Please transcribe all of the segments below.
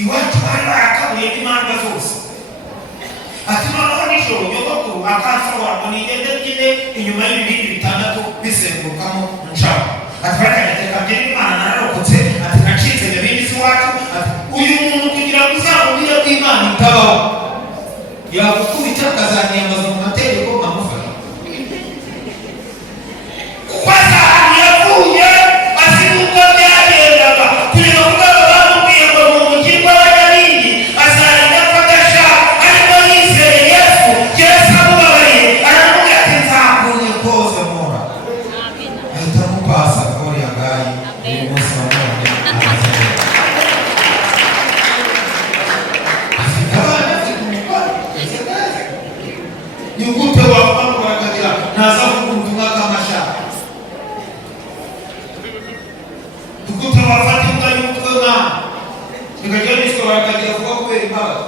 iwacu bari barakabuye n'imanga zose. Ati noneho nijoro nyogokuru akansabura ngo nigende mbyine inyuma y'ibibindi bitandatu bizengurukamo ncamo. Ati barakanyateka mbere Imana nararokotse. Ati nacitse nyabindi z'iwacu. Ati uyu muntu kugira ngo uzamubwire ko Imana itabaho yagukubita akazaniyambaza mu mategeko amufasha. Kuko ahantu yavuye azi n'uko byagendaga kugira ngo bamubwiye ngo mu mugirwa wa Nyabindi azagenda afatasha ariko yizeye Yesu. Yesu amubabariye aramubwira ati nzakunye koze mora. Ahita amupasa kori yagaye uyu munsi wa none arazanye. Yugute wavuga kurakagira naza kukumva kamasha. Yugute wafata imbwa y'umutwe na ngajya nisho warakagira vuga kubera imbabazi.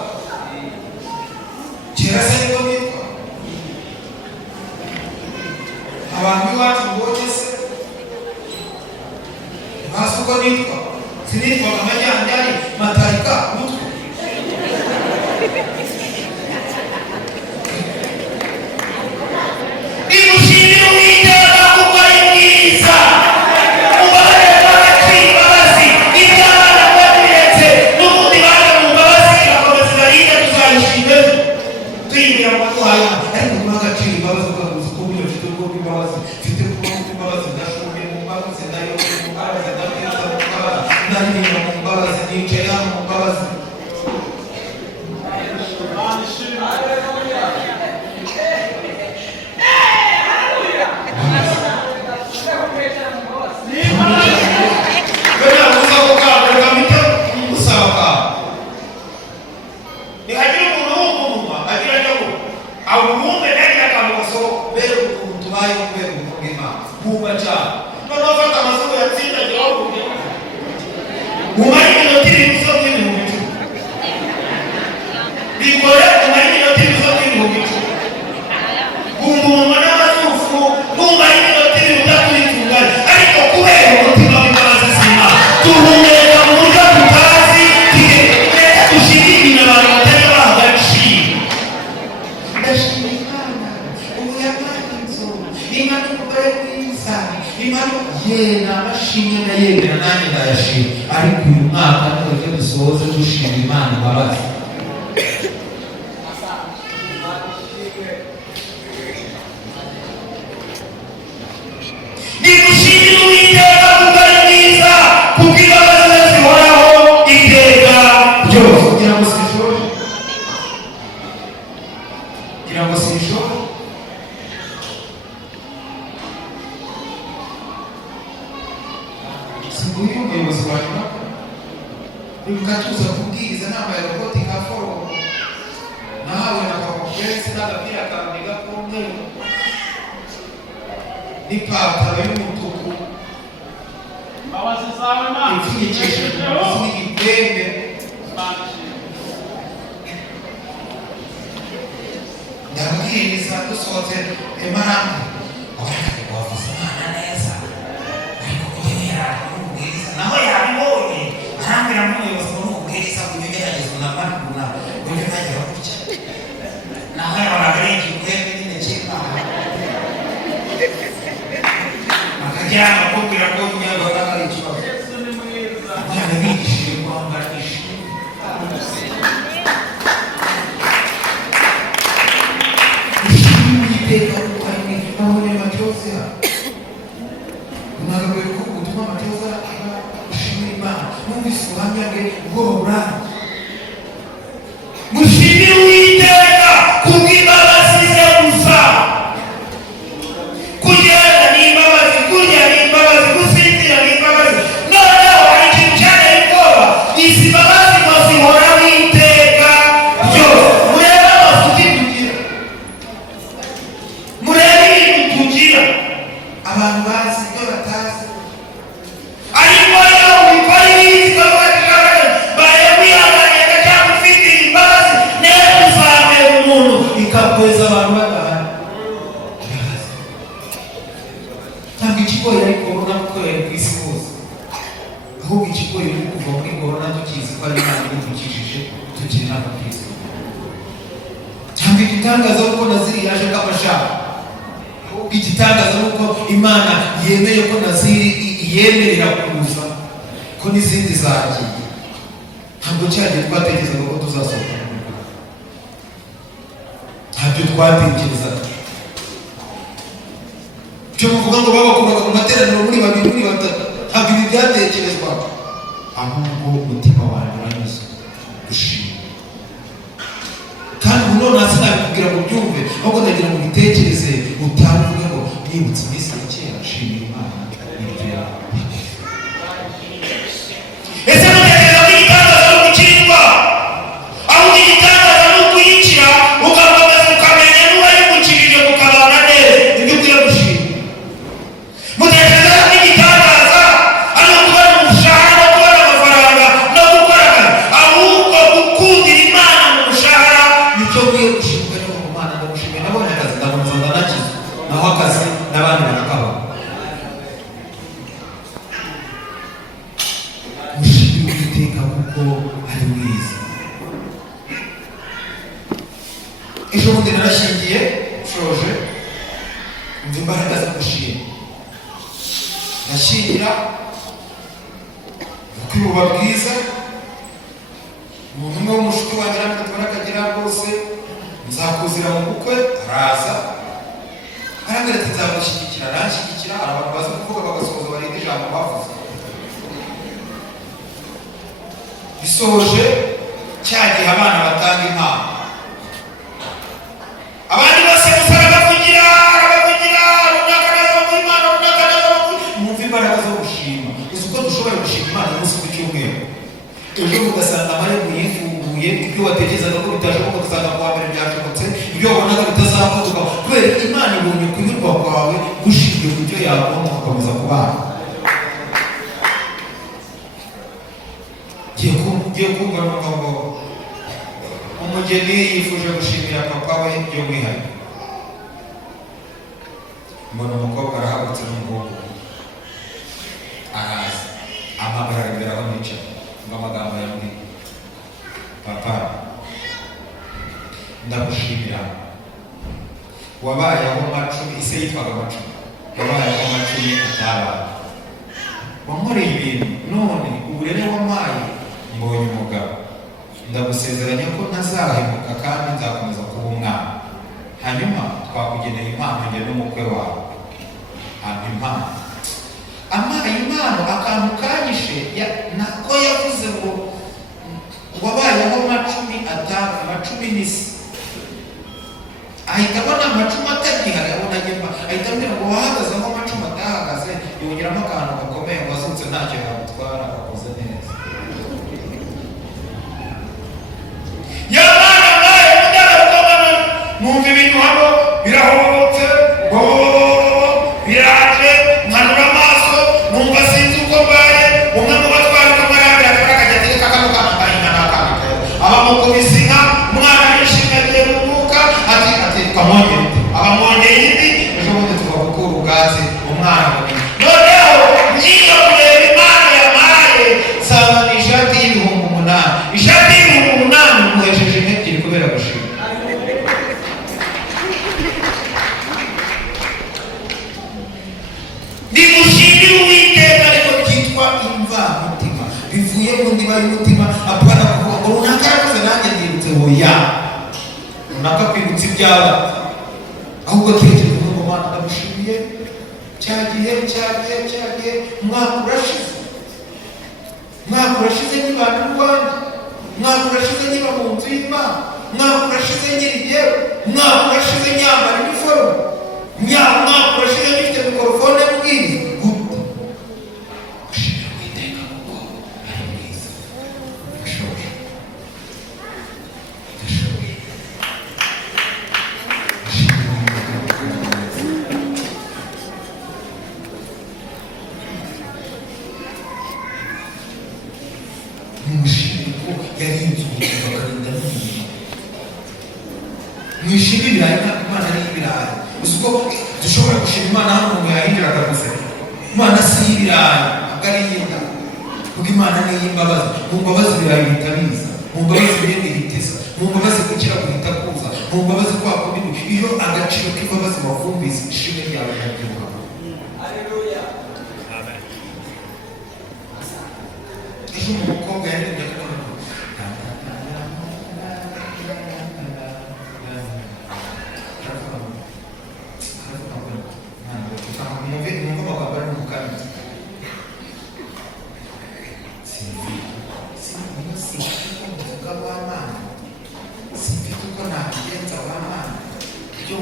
Kera se niko bitwa abantu b'iwacu mbonye se bazi uko nitwa. Sinitwaga amajyandari matarika mutwe. Imushimire Uwiteka kuko ari mwiza. Mubabarire abakiri imbabazi. Ibyo abana babiretse n'ubundi baje mu mbabazi bakomeza barinde tuzayishime tuyibwira ngo duhaya. Ariko guha agaciro imbabazi ukaguza uko uburyo mfite ubwoko imbabazi mfite kubona imbabazi ndashoboye mu mbabazi ndayoboye mu mbabazi ndabwiriza mu mbabazi ndaririmba mu mbabazi nicaye hano mu mbabazi. Ariko uyu mwaka ntabwo dusohoze dushima Imana imbabazi. Nimushimire Uwiteka kuko ari mwiza kuko imbabazi ze zihoraho iteka ryose. Kugira ngo sinshoje singuyu umuyobozi wa nyuma nikatuza kubwiriza nama ya roboti kaforo nahawe na kamukwezi n'agapira kanjye gakomeye n'ipantaro y'umutuku ipfunyikishije umugozi w'igikwembe. Ndabwiriza dusohotse Imana wavuze Imana neza ariko kugerera n'ubwiriza naho yabibonye arambwira n'umuyobozi w'ubwiriza kugerageza unamana uburyo ntajya gutya naho yabonaga ari igikwembe nyine cy'Imana akajya akubwira ko unyabona ari ikibazo abana bigishije kwambara ishuri iteka ukanye abone machozi unarobera ko gutuma machozi aba ushimira Imana numvise ubuhamya bwe bw'ubura. Mushimire Uwiteka kubw'imbabazi ze gusa. Kugenda ni imbabazi, kurya ni imbabazi, gusinzira ni imbabazi. Noneho hari ikintu cyanteye ubwoba, izi mbabazi ngo zihoraho iteka ryose. Murebe amafuti tugira, murebe ibintu tugira abantu bazi ibyo batazi, ariko iyo ubikora ibizi bavuga ati baye ibintu kuva muri korona tukizi ko ari Imana idukijije tukiri n'abakristo. Cyangwa igitangaza uko Naziri yaje nk'abashaka. Igitangaza uko Imana yemeye ko Naziri yemerera kuza ko n'izindi zagiye. Ntabwo cyagiye twatekerezaga ko tuzasohoka. Ntabyo twatekerezaga. Cyo muvuga ngo babakuraga mu materaniro muri babiri muri batatu. Ntabwo ibi byatekerezwaga. Ahubwo umutima wanjye uranyuze gushima. Kandi ubu none sinabikubwira ngo byumve, ahubwo ndagira ngo ubitekereze utavuga ngo nibutse iminsi ya kera nshimira Imana n'ibyo yakoze. Ese mutekereza ko igitangaza ari ugukirwa? Ahubwo igitangaza ni ukuyikira ugakomeza ukamenya n'uwayigukirije mukabana neza. Nibyo ukwiye gushima. Mutekereza ko igitangaza ari ukubona umushahara no kubona amafaranga no gukora, ahubwo gukundira Imana mu mushahara nicyo nkwiye gushimira rero mu Mana. Ndagushimiye nabonye akazi ndakomeza ndanakiza, naho akazi n'abandi barakaba. Mushimire Uwiteka kuko ari mwiza. Ejo bundi narashingiye shoje umva imbaraga zo gushima. Ndashingira ubukwe buba bwiza. Umuntu umwe w'umushuti wanjye namwe tubona akagira rwose nzakuzira mu bukwe, araza arambwira ati nzagushyigikira. Aranshyigikira. Hari abantu bazi kuvuga bagasohoza barinda ijambo bavuze. Bisoje cya gihe abana batanga impano, abandi bose gusa arabavugira runaka nazo muri Imana, runaka nazo mwumva imbaraga zo gushima. Uzi uko dushobora gushima Imana umunsi ku cyumweru. Ejo ugasanga amarembo yifunguye, ibyo watekerezaga ko bitashoboka ugasanga kuwa mbere byashobotse, ibyo wabonaga bitazakorwa kubera Imana ibonye kunyurwa kwawe gushingiye ku byo yagomba gukomeza kubana. Ngiye kumva numva ngo umugeni yifuje gushimira papa we by'umwihariko. Mbona umukobwa arahagurutse n'umuhungu araza ampagarara imbere aho nicaye, ngo amagambo yambwiye, papa ndagushimira wabayeho Macumi. Ise yitwaga Macumi. Wabayeho Macumi atabaye, wankoreye ibintu, none uburere wampaye mbonye umugabo. Ndagusezeranya ko ntazahemuka kandi nzakomeza kuba umwana. Hanyuma twakugeneye impano njye n'umukwe wawe. Ampa impano. Ampaye impano akantu kanyishe nako yavuze ngo wabayeho Macumi ataba. Macumi n'isi. Ahita abona Macumi atagihari, abona nyuma ahita ambwira ngo wahagaze aho Macumi atahagaze. Yongeramo akantu gakomeye ngo azutse ntacyo yamutwara, akoze neza. Yamana mwaye mudara ukabana mwumva ibintu hano birahobotse biraje mwanura amaso mwumva sinzi uko mbaye. Umwe mu batwara kamarambira akora akajya kakamuka akahina n'akana abamukubise inka, umwana yishimye agiye mu mwuka ati kamongere abamwongeye indi. Ejo bundi tuva gukura ubwatsi umwana munini. Noneho ngiye kureba Imana yamaye nsanga ni ishati y'ibihumbi 8. Ishati y'ibihumbi 8 muhesheje ebyiri kubera gushima. Nimushimire Uwiteka ariko byitwa imvamutima, bivuye mu ndiba y'umutima. Apana kuvuga ngo runaka yakoze nanjye ndibutse. Hoya, runaka kwibutsa ibyawe, ahubwo turekere kuvuga ngo Mana ndagushimiye cyagiye umwaka urashize nibana n'Urwanda, umwaka urashize niba mu nzu y'Imana, umwaka urashize nyirigewe, umwaka urashize nyambara iniforume, umwaka urashize nifite mikorofone mbwiriza. Gute gushimira Uwiteka kuko ari mwiza. Gashoboye mwishimire ko yarinze ubuzima akarinda n'ibintu. Mwishimire ibirayi ntabwo Imana ari ibirayi. Uzi ko dushobora gushima Imana hano umuntu yahindura akaguze. Imana si ibirayi, ntabwo ari y'inda. kuko Imana ni iy'imbabazi. Mu mbabazi ibirayi bihita biza, mu mbabazi ibindi biteza, mu mbabazi gukira guhita kuza, mu mbabazi kwa kundi. Iyo agaciro k'imbabazi wakumvise, ishimwe ryawe rirabyibuha. Haleluya, amen. Ejo umukobwa yaririmbye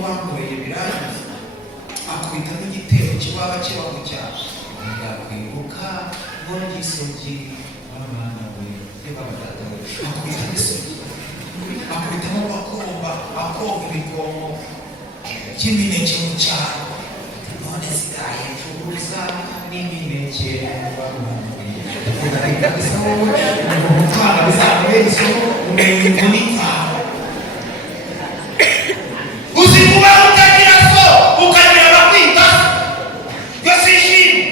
wambureye birangiza akwita n'igitero kibaba kiba mu cyaro ndakwibuka ngo n'isogi abana we niba batata we akwita n'isogi akwitamo bakomba akonga ibigongo by'imineke mu cyaro none zitaye curuza n'imineke ugaragara bisa wowe umutwara bizakubera isomo umenye inkoni zawe. Usikuwa utagira so ukagira bakwita yo sishini.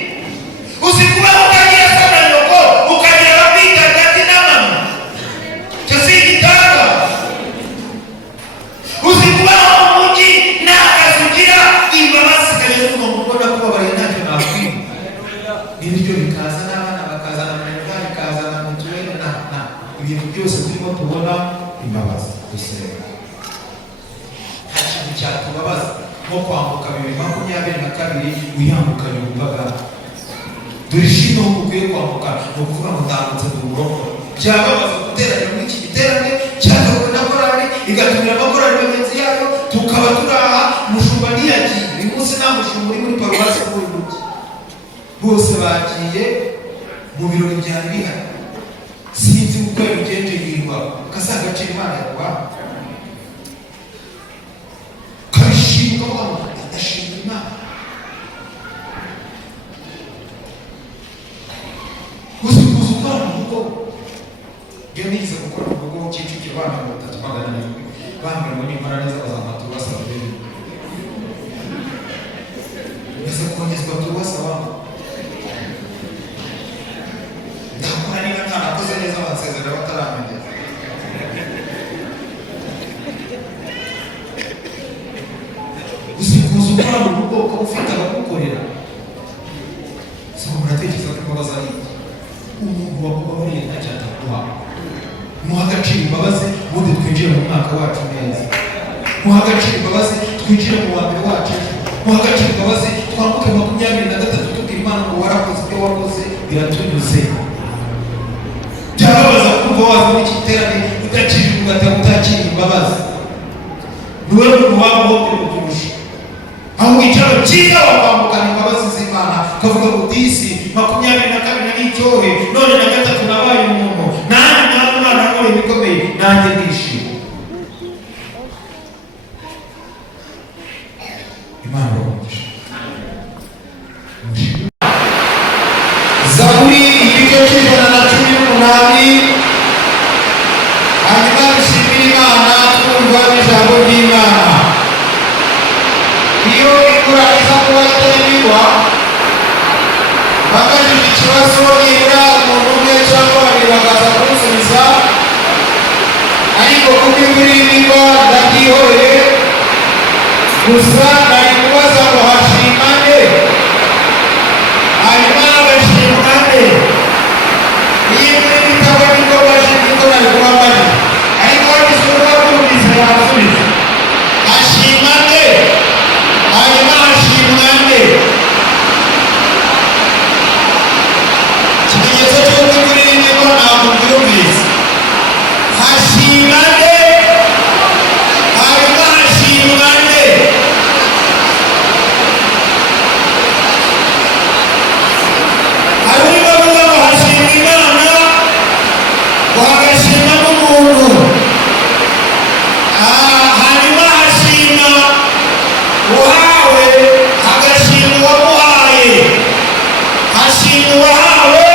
Usikuwa utagira sana nyoko ukagira bakwita ndati na mama chasi gitanga. Usikuwa umuji na akasugira imbabazi kageze mu gukora kuba bari ntacyo nakwima. Nibyo bikaza n'abana bakaza na mwenga bikaza na mutuweli na ibintu byose turimo tubona imbabazi gusenga cyatubabaza nko kwambuka 2022 wiyambukanye umbaga. Dore shino ukwiye kwambuka no kuvuga ngo ndambutse mu buroko. Byababaza guteranya muri iki giterane cyangwa na korali igatumira abakorali bagenzi yayo tukaba turaha mushumba niyagiye uyu munsi nta mushumba uri muri paruwasi y'Urugi bose bagiye mu birori bya bihari. Sinzi uko bigenje yirwa kasagacira Imana yarwa ndashimira Imana. Gusa ukora mu rugo iyo nize gukora mu rugo Kicukiro bana 3,700 bambwira ngo nimara neza bazampa tubasaba rero mbese kongezwa tubasaba ndakora niba ntanakoze neza bansezera bataramenya. Usikuza ukora mu rugo ko ufite abagukorera siko muratekereza ko imbabazi ari umuntu wakubabariye ntacyo ataguha. Muha agaciro imbabazi ubundi twinjire mu mwaka wacu neza. Muha agaciro imbabazi twinjire mu wa mbere wacu. Muha agaciro imbabazi twambuke 23 tubwira Imana ngo warakoze ibyo wakoze biratunyuze. Byababaza kumva waza muri iki giterane udakiri ugatanga utakiri imbabazi. Niwe muntu wabo wo kukurusha aho wicaro cyiza wakwambukana imbabazi z'Imana kavuga ngo disi 22 n'icyohe none na gatatu nabaye umuntu nanjye nawe Imana nkore ibikomeye nanjye ndishima. Imana umugisha Zaburi igice c'118 hanyuma dushimira Imana twumva ijambo ry'Imana. Iyo imvura iza kuba itarimigwa bagajije ikibazo nibura umuntu umwe cyangwa babiri bakaza kumusubiza, ariko kuko imvura irimigwa ndabyihoreye. Gusa nari kubaza ngo hashima nde, hanyuma agashimwa nde. Iyo imvura itagwa nibwo bashimye ko nari kubambaje, ariko wagize uruba rw'ubwiza barasubiza hashima nde hanyuma hashimwa nde. Ikimenyetso cy'uko imvura irimigwa ntabwo byumvise. Hashima nde hanyuma hashimwa nde. Hari uri bavuga ngo hashimwa Imana ngo hagashimwa n'umuntu. Hanyuma hashima uwahawe hagashima uwamuhaye. Hashima uwahawe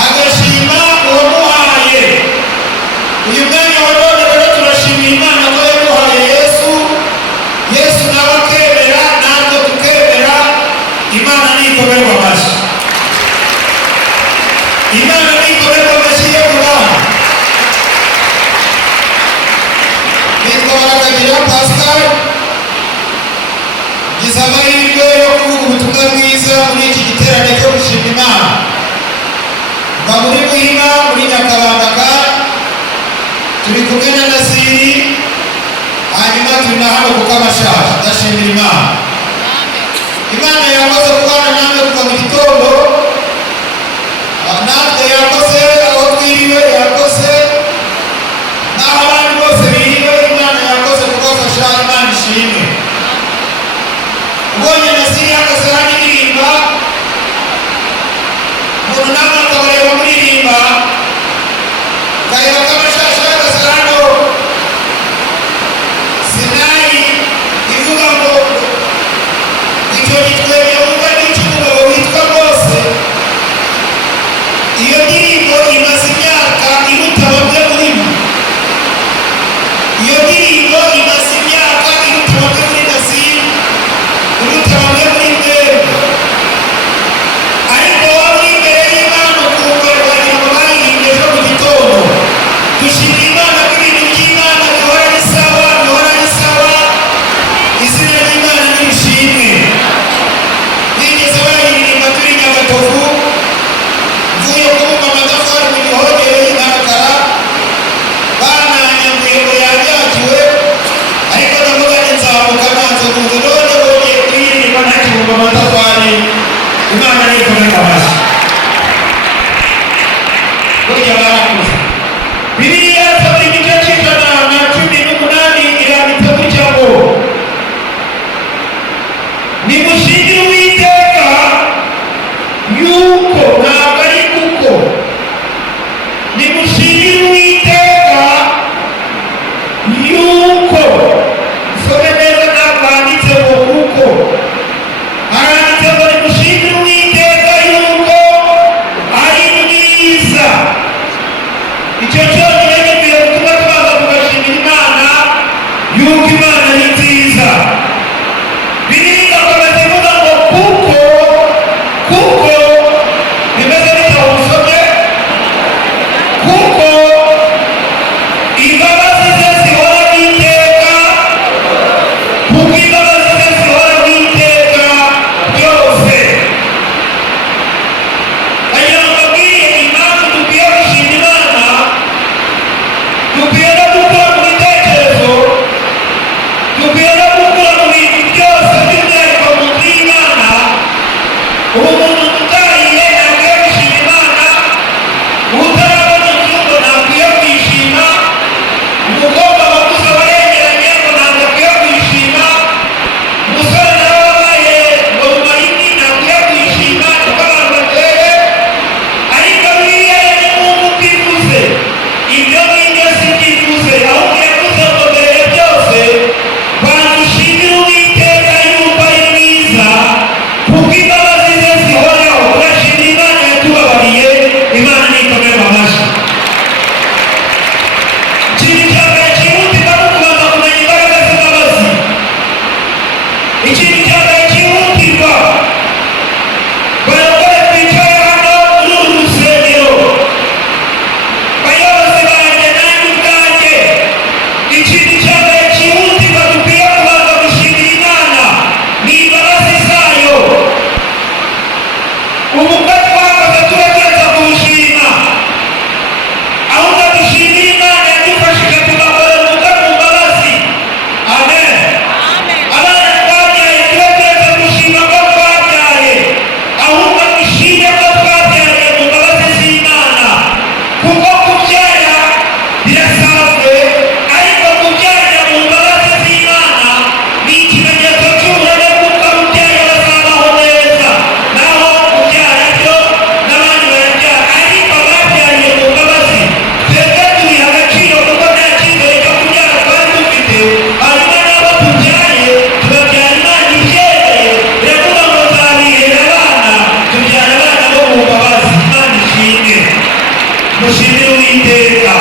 hagashima uwamuhaye. Uyu mwanya wa none rero turashimira Imana ko yaduhaye Yesu. Yesu nawe akemera natwe tukemera. Imana nikomerwa amashyi. Jean Pascal gize amahirwe yo kuvuga ubutumwa bwiza muri iki giterane cyo gushima Imana. Mva muri Muhima muri Nyakabanda turi kumwe na Nasiri, hanyuma turi na hano ku Kamashashi. Ndashimira Imana. Imana yakoze kubana namwe kuva mu gitondo, natwe yakoze aho twiriwe, yakoze n'aho abandi bose biriwe. Imana yakoze kubafasha. Imana ishimwe. Ubonye Nasiri yakoze hano indirimba, umuntu namwe akabareba muririmba, ukareba Kamashashi yakoze hano. Sinari ivuga ngo icyo gitwenge wumva n'icy'umugabo witwa Mose. Iyo ndirimbo imaze imyaka iruta bamwe muri mwe. Iyo ndirimbo imaze imyaka iruta bamwe muri Nasiri, iruta bamwe muri mwebwe. Ariko waba imbere y'Imana ukumva wagira ngo baririmbye ejo mu gitondo. Dushimira Imana ko ibintu by'Imana bihora ari sawa, bihora ari sawa. Izina ry'Imana nirishimwe. Nigeze bariririmba turi Nyagatovu, mvuye kubumba amatafari mu gihogere y'Intakara, bananyambuye ngo yanyagiwe, ariko ndavuga nti nzamuka nanze kuza. None bongeye kuyiririmba ntakibumba amatafari. Imana nikomeka amashyi. Burya barakoze. Bibiliya yasabye igice cy'ijana na 18 iranditse gutya ngo nimushimire Uwiteka yuko, ntabwo ari kuko. Nimushimire Uwiteka yuko. Usome neza, ntabwo handitse ngo kuko, haranditse ngo nimushimire Uwiteka yuko ari mwiza. Icyo cyonyine gikwiye gutuma tubanza tugashimira Imana yuko Imana ari nziza. Bibiliya igakomeza ivuga ngo kuko bimeze bityo. Musome kuko imbabazi ze zihora iteka, kuko imbabazi ze zihora iteka byose. Agira ngo abwire impamvu dukwiye gushima Imana. Dukwiye no gukora mu bitekerezo, dukwiye no gukora mu bintu byose by'umwihariko mu by'Imana. Ubu umuntu utariye ntakwiye gushima Imana, utarabona icyumba ntakwiye kwishima, umukobwa wakuze warengeranye ngo ntabwo akwiye kwishima, umusore nawe wabaye ngo mu mayini ntakwiye kwishima, kuko abantu bateye. Ariko biriya ni Mungu ubwivuze. Ibyo ngibyo si byivuze, ahubwo yavuze ngo mbere ya byose banza ushimire Uwiteka yuko ari mwiza, kuko imbabazi ze zihoraho. Urashimira Imana yatubabariye. Imana nikomerwa amashyi. Ikintu cya mbere cyihutirwa ni ukubanza kumenya imbaraga z'imbabazi. Ikintu cya mbere cyihutirwa, barokore twicaye hano muri uru rusengero, bayobozi banjye nanjye ubwanjye, ikintu cya mbere cyihutirwa dukwiye kubanza gushimira Imana ni imbabazi zayo. Ubukwe twakoze tubagenza kubushima, ahubwo dushimira Imana yadufashije tugakorera ubukwe mu mbabazi. Amen. Abana twabyaye tubagenza gushima ko twabyaye, ahubwo dushime ko twabyaye mu mbabazi z'Imana. Kuko kubyara birasanzwe, ariko kubyara mu mbabazi z'Imana ni ikimenyetso cy'uburere kuko ababyaye bazabaho neza. Naho kubyara byo n'abandi barabyara, ariko ababyariye mu mbabazi twebwe tubiha agaciro kuko nta cyizere cyo kubyara twari dufite. Hanyuma n'abo tubyaye tubabyara Imana ibyemeye, iravuga ngo nzabihera abana, tubyara abana bo mu mbabazi. Imana ishimwe. Mushimire Uwiteka.